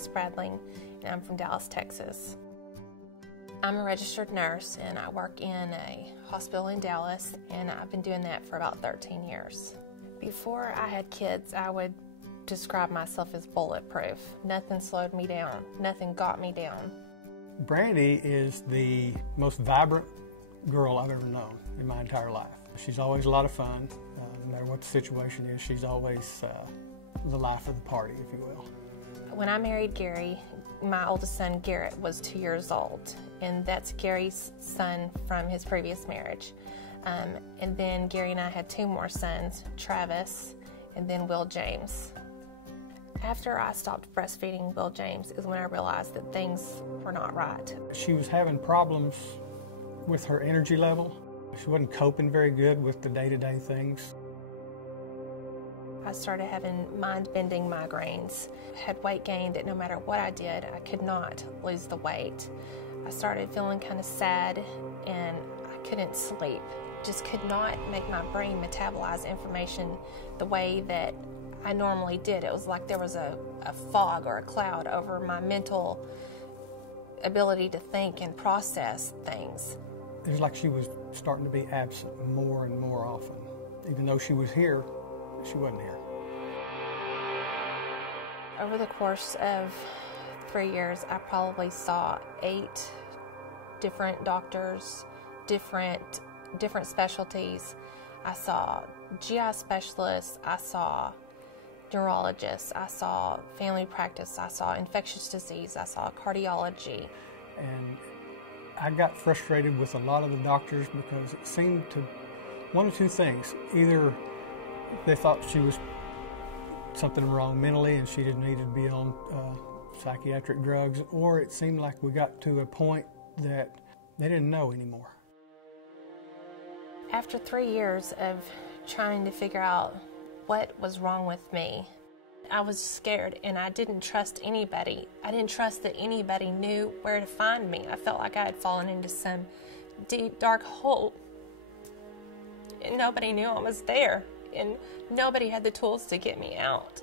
Spradling, and I'm from Dallas, Texas. I'm a registered nurse, and I work in a hospital in Dallas, and I've been doing that for about 13 years. Before I had kids, I would describe myself as bulletproof. Nothing slowed me down. Nothing got me down. Brandi is the most vibrant girl I've ever known in my entire life. She's always a lot of fun. No matter what the situation is, she's always the life of the party, if you will. When I married Gary, my oldest son Garrett was 2 years old, and that's Gary's son from his previous marriage. And then Gary and I had 2 more sons, Travis and then Will James. After I stopped breastfeeding Will James is when I realized that things were not right. She was having problems with her energy level. She wasn't coping very good with the day-to-day things. I started having mind-bending migraines. Had weight gain that no matter what I did, I could not lose the weight. I started feeling kind of sad, and I couldn't sleep. Just could not make my brain metabolize information the way that I normally did. It was like there was a fog or a cloud over my mental ability to think and process things. It was like she was starting to be absent more and more often. Even though she was here, she wasn't here. Over the course of 3 years, I probably saw 8 different doctors, different specialties. I saw GI specialists, I saw neurologists, I saw family practice, I saw infectious disease, I saw cardiology. And I got frustrated with a lot of the doctors because it seemed to, one of 2 things. Either they thought she was something wrong mentally and she didn't need to be on psychiatric drugs, or it seemed like we got to a point that they didn't know anymore. After 3 years of trying to figure out what was wrong with me, I was scared and I didn't trust anybody. I didn't trust that anybody knew where to find me. I felt like I had fallen into some deep, dark hole and nobody knew I was there, and nobody had the tools to get me out.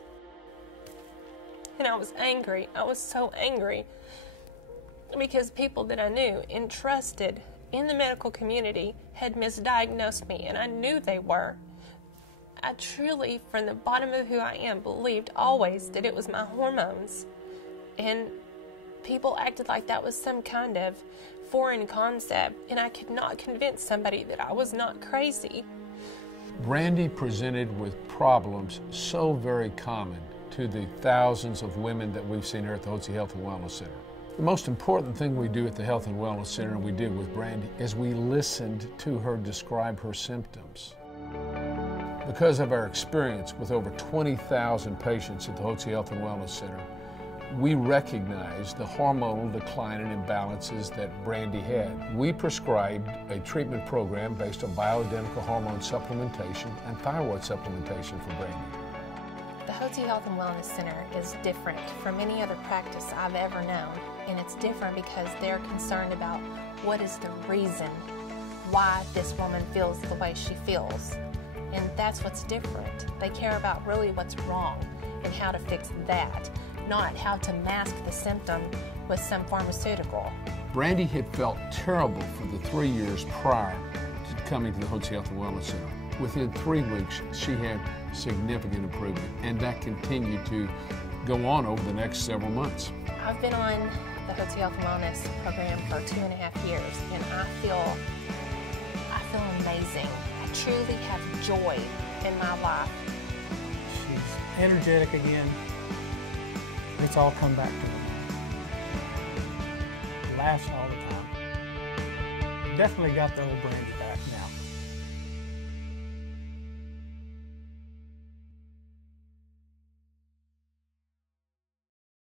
And I was angry. I was so angry because people that I knew and trusted in the medical community had misdiagnosed me, and I knew they were. I truly, from the bottom of who I am, believed always that it was my hormones. And people acted like that was some kind of foreign concept, and I could not convince somebody that I was not crazy. Brandi presented with problems so very common to the thousands of women that we've seen here at the Hotze Health and Wellness Center. The most important thing we do at the Health and Wellness Center, and we did with Brandi, is we listened to her describe her symptoms. Because of our experience with over 20,000 patients at the Hotze Health and Wellness Center, we recognized the hormonal decline and imbalances that Brandi had. We prescribed a treatment program based on bioidentical hormone supplementation and thyroid supplementation for Brandi. The Hotze Health and Wellness Center is different from any other practice I've ever known, and it's different because they're concerned about what is the reason why this woman feels the way she feels. And that's what's different. They care about really what's wrong and how to fix that, not how to mask the symptom with some pharmaceutical. Brandi had felt terrible for the 3 years prior to coming to the Hotze Health and Wellness Center. Within 3 weeks, she had significant improvement, and that continued to go on over the next several months. I've been on the Hotze Health and Wellness program for 2.5 years, and I feel amazing. I truly have joy in my life. She's energetic again. It's all come back to her. Laughs all the time. Definitely got the old Brandi back now.